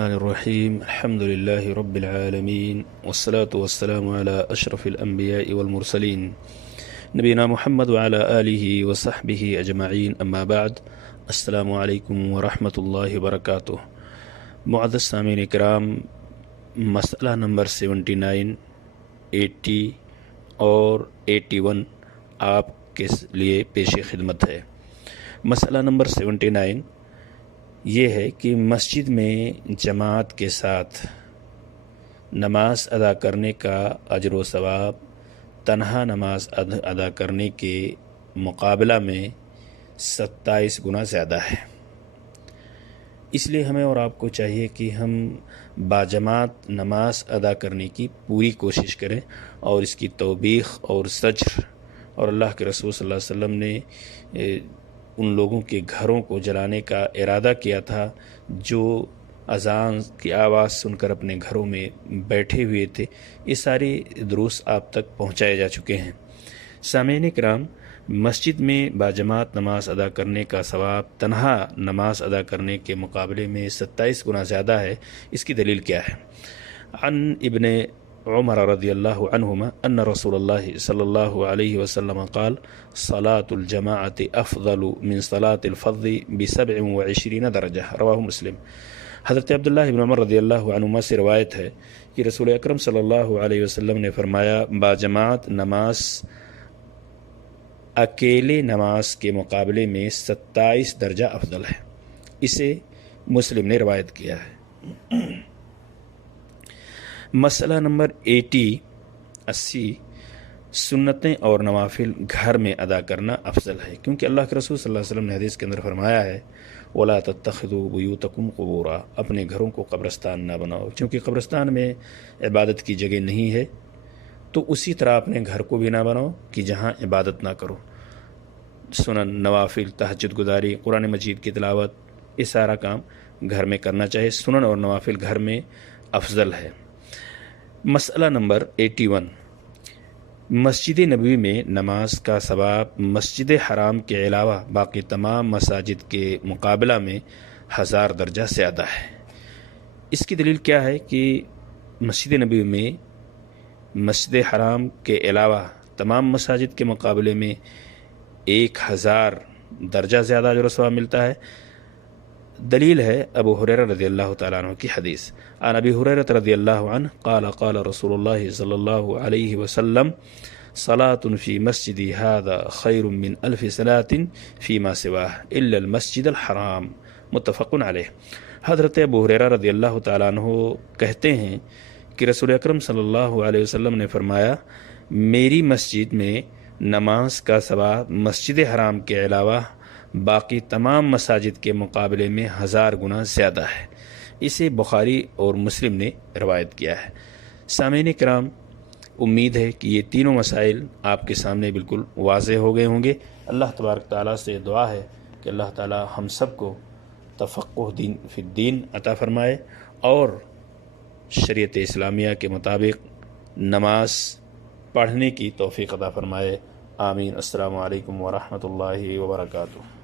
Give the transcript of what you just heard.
الرحمن الرحيم الحمد لله رب العالمين والصلاة والسلام على أشرف الأنبياء والمرسلين نبينا محمد وعلى آله وصحبه أجمعين أما بعد السلام عليكم ورحمة الله وبركاته. معزز سامعین کرام، مسئلہ نمبر 79، 80 اور 81 آپ کے لیے پیش خدمت ہے. مسئلہ نمبر 79 یہ ہے کہ مسجد میں جماعت کے ساتھ نماز ادا کرنے کا اجر و ثواب تنہا نماز ادا کرنے کے مقابلہ میں 27 گنا زیادہ ہے. اس لیے ہمیں اور آپ کو چاہیے کہ ہم باجماعت نماز ادا کرنے کی پوری کوشش کریں اور اس کی توبیخ اور زجر، اور اللہ کے رسول صلی اللہ علیہ وسلم نے ان لوگوں کے گھروں کو جلانے کا ارادہ کیا تھا جو اذان کی آواز سن کر اپنے گھروں میں بیٹھے ہوئے تھے. یہ سارے دروس آپ تک پہنچائے جا چکے ہیں. سامعین کرام، مسجد میں باجماعت نماز ادا کرنے کا ثواب تنہا نماز ادا کرنے کے مقابلے میں 27 گنا زیادہ ہے. اس کی دلیل کیا ہے؟ عن ابن عمر رضی اللہ عنہما ان رسول اللہ صلی اللہ علیہ وسلم قال صلاة الجماعة افضل من صلاة الفض ب27 درجہ. رواہ مسلم. حضرت عبداللہ ابن عمر رضی اللہ عنہما سے روایت ہے کہ رسول اکرم صلی اللہ علیہ وسلم نے فرمایا، باجماعت نماز اکیلے نماز کے مقابلے میں 27 درجہ افضل ہے. اسے مسلم نے روایت کیا ہے. مسئلہ نمبر 80، سنتیں اور نوافل گھر میں ادا کرنا افضل ہے، کیونکہ اللہ کے رسول صلی اللہ علیہ وسلم نے حدیث کے اندر فرمایا ہے وَلَا تَتَّخِذُوا بُيُوتَكُمْ قُبُورًا، اپنے گھروں کو قبرستان نہ بناؤ. چونکہ قبرستان میں عبادت کی جگہ نہیں ہے تو اسی طرح اپنے گھر کو بھی نہ بناؤ کہ جہاں عبادت نہ کرو. سنن، نوافل، تہجد گزاری، قرآن مجید کی تلاوت، یہ سارا کام گھر میں کرنا چاہیے. سنن اور نوافل گھر میں افضل ہے. مسئلہ نمبر 81، مسجد نبوی میں نماز کا ثواب مسجد حرام کے علاوہ باقی تمام مساجد کے مقابلہ میں 1000 درجہ زیادہ ہے. اس کی دلیل کیا ہے کہ مسجد نبوی میں مسجد حرام کے علاوہ تمام مساجد کے مقابلے میں 1000 درجہ زیادہ اجر و ثواب ملتا ہے. دلیل ہے ابو ہریرہ رضی اللہ تعالیٰ عنہ کی حدیث. عن ابی ہریرہ رضی اللہ عنہ قال قال رسول اللہ صلی اللہ علیہ وسلم صلاة فی مسجدی هذا خیر من 1000 صلاة فیما سواہ الا المسجد الحرام. متفق علیہ. حضرت ابو ہریرہ رضی اللہ تعالیٰ عنہ کہتے ہیں کہ رسول اکرم صلی اللہ علیہ وسلم نے فرمایا، میری مسجد میں نماز کا ثواب مسجد حرام کے علاوہ باقی تمام مساجد کے مقابلے میں 1000 گنا زیادہ ہے. اسے بخاری اور مسلم نے روایت کیا ہے. سامعین کرام، امید ہے کہ یہ تینوں مسائل آپ کے سامنے بالکل واضح ہو گئے ہوں گے. اللہ تبارک تعالیٰ سے دعا ہے کہ اللہ تعالیٰ ہم سب کو تفقہ فی الدین عطا فرمائے اور شریعت اسلامیہ کے مطابق نماز پڑھنے کی توفیق عطا فرمائے. آمین. السلام علیکم ورحمۃ اللہ وبرکاتہ.